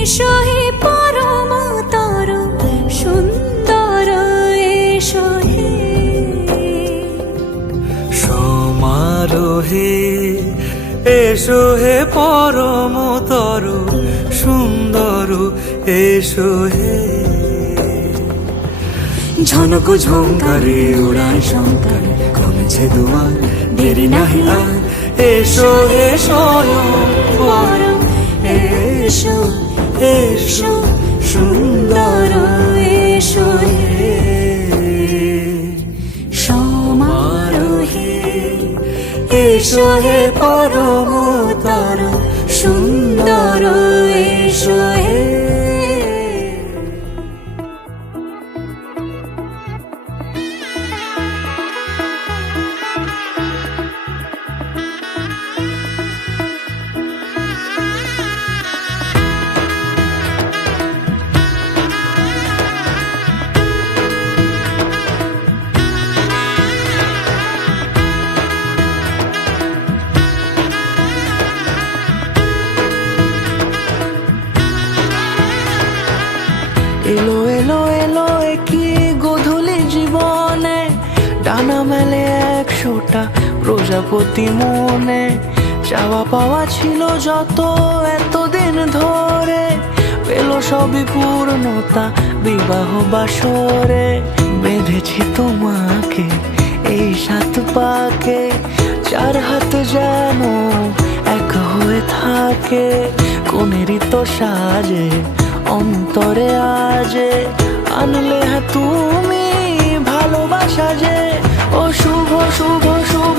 এসো হে পরমতর সুন্দর এসো হে সমারোহে এসো হে পরমতর সুন্দর এসো হে ঝনক ঝঙ্কারে উড়ায় শঙ্কর কমেছে দুয়ার দেরি নাহি আর এসো হে স্বয়ং পরম এসো এসো সুন্দর এসো হে সমারোহে এসো হে পরমতর সুন্দর এসো হে এলো এলো এলো কি গোধূলি জীবনে ডানা মেলে 100টা প্রজাপতি মনে চাওয়া পাওয়া ছিল যত এতদিন ধরে পেল সবই পূর্ণতা বিবাহ বাসরে বেঁধেছি তোমাকে এই 7 পাকে 4 হাত যেন এক হয়ে থাকে কোনেরই তো সাজে অন্তরে আজে আনলে হ্যাঁ তুমি ভালোবাসা যে ও শুভ শুভ শুভ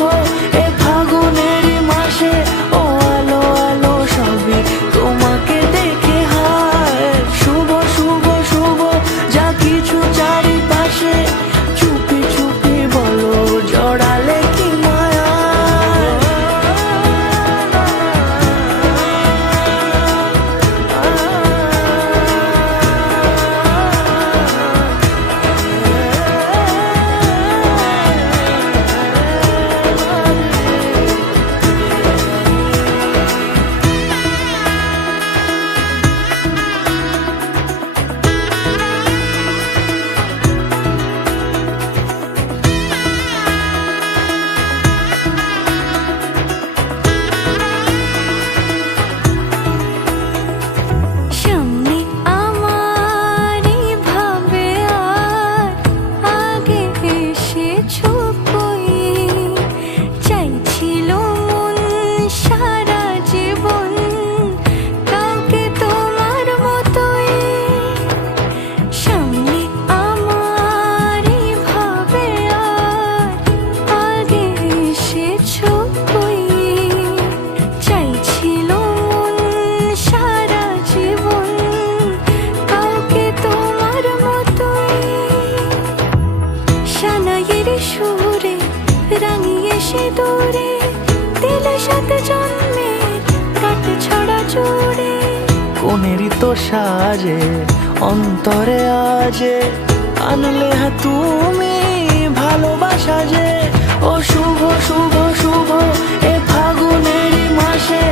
এ ফাগুনেরই মাসে ও আলো আলো সবই তোমাকে দেখে হায় শুভ শুভ শুভ যা কিছু চারিপাশে চুপি চুপি বলো জড়ালে কি মায়া সামনে আমারই ভাবে আর আগে এসেছো কই চাইছিল মন সারা জীবন কাউকে তোমার মতোই সামনে আমারই ভাবে আর আগে এসেছো কই চাইছিল মন সারা জীবন কাউকে তোমার মতোই সানাইয়ের সুরে রাঙিয়ে সে দূরে দিল 7 জন্মের কাট ছড়া জুড়ে কোনেরই তো সাজে অন্তরে আজে আনলে হ্যাঁ তুমি ভালোবাসা যে ও শুভ শুভ শুভ এ ফাগুনেরই মাসে